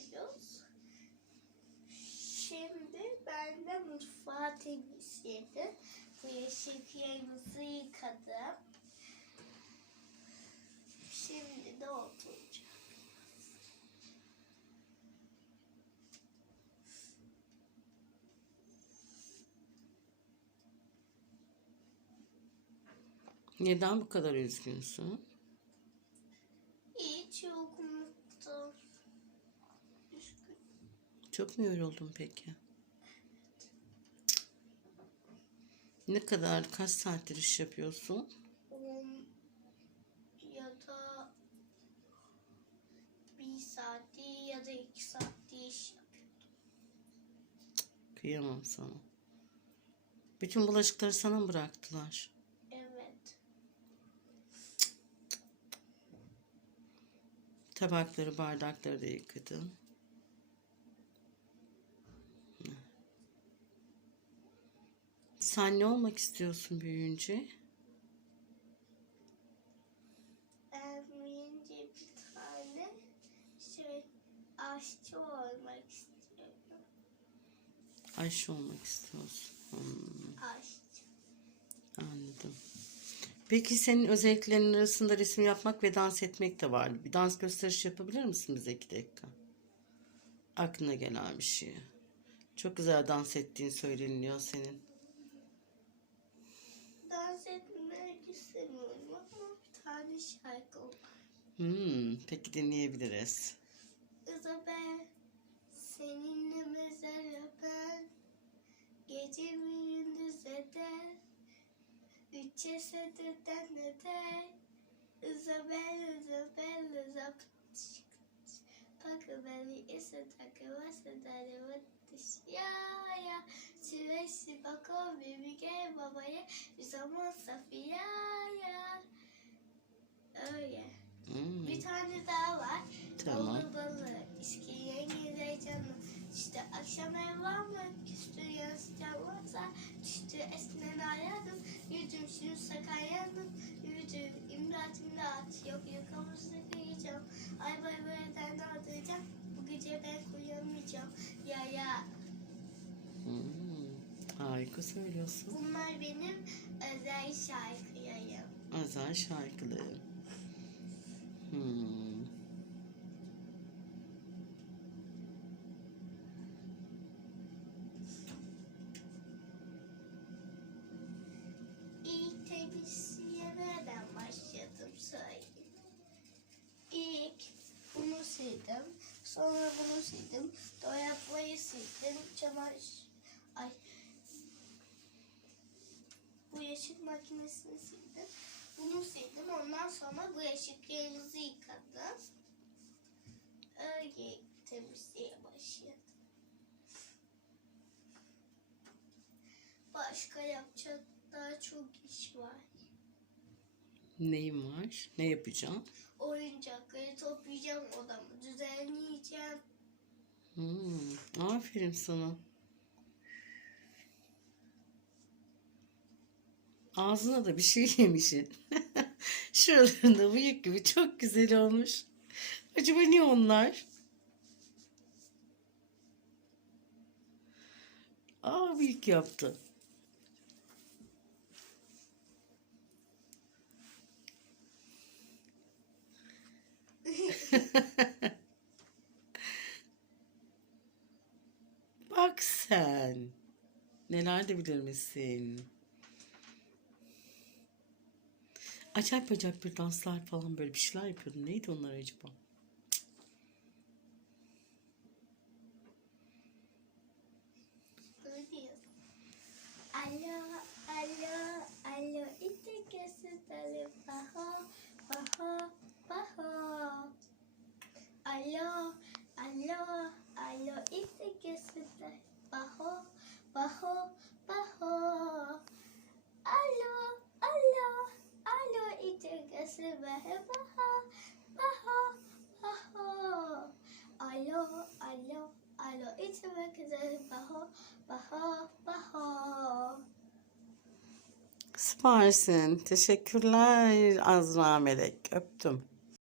yapıyoruz. Şimdi ben de mutfağı temizledim. Bulaşıklarımızı yıkadım. Şimdi de oturacağım. Neden bu kadar üzgünsün? Çok mu yoruldun peki? Ne kadar, kaç saattir iş yapıyorsun? Ya da bir saati ya da iki saati iş yapıyordum. Kıyamam sana. Bütün bulaşıkları sana mı bıraktılar? Evet. Tabakları, bardakları da yıkadın. Sen ne olmak istiyorsun büyüyünce? Ben büyüyünce bir tane şey aşçı olmak istiyorum. Ayşe olmak istiyorsun. Hmm, Aşçı. anladım. Peki senin özelliklerinin arasında resim yapmak ve dans etmek de var. Bir dans gösterisi yapabilir misin bize iki dakika? Aklına gelen bir şey. Çok güzel dans ettiğin söyleniyor senin. Dans etmek istemiyorum ama bir tane şarkı var. Hmm, peki dinleyebiliriz. Isabel, seninle mezar yapan Gece mi gündüz eder Üç cesedden eder Isabel, Isabel, Isabel Packă beli ese dacă va să dare bako bebike babaya Bir zaman Safiya ya Öyle Hmm, bir tane daha var. Tamam. Balı balı, iskiye gire canım. İşte akşam ev var mı? Küstü yansıcan varsa. Düştü esnen aradım. Yüzüm şunu yandım. Yüzüm imdat imdat. Yok yakamızda kıyacağım. Ay harika söylüyorsun. Bunlar benim özel şarkılarım. Özel şarkıları. Hmm. İlk temizliğe nereden başladım söyleyeyim. İlk bunu sildim. Sonra bunu sildim. Dolapları sildim. Çamaşır... Ay. Bulaşık makinesini sildim. Bunu sildim. Ondan sonra bulaşıklarımızı yıkadım. Öyle temizliğe başladım. Başka yapacak daha çok iş var. Neyin var? Ne yapacağım? Oyuncakları toplayacağım, odamı düzenleyeceğim. Hmm, aferin sana. Ağzına da bir şey yemişsin. Şuralarında bıyık gibi çok güzel olmuş. Acaba niye onlar? Aa bıyık yaptı. Bak sen. Neler de bilir misin? Acayip acayip bir danslar falan böyle bir şeyler yapıyordun. Neydi onlar acaba? Alo, alo, alo, ite kesitali baho, baho, baho. Alo, alo, alo, ite kesitali baho, baho, baho. Alo, alo, alo, ite baho. Alo, alo, alo, ite kesitali baho, baho, baho. Süpersin. Teşekkürler Azra Melek. Öptüm.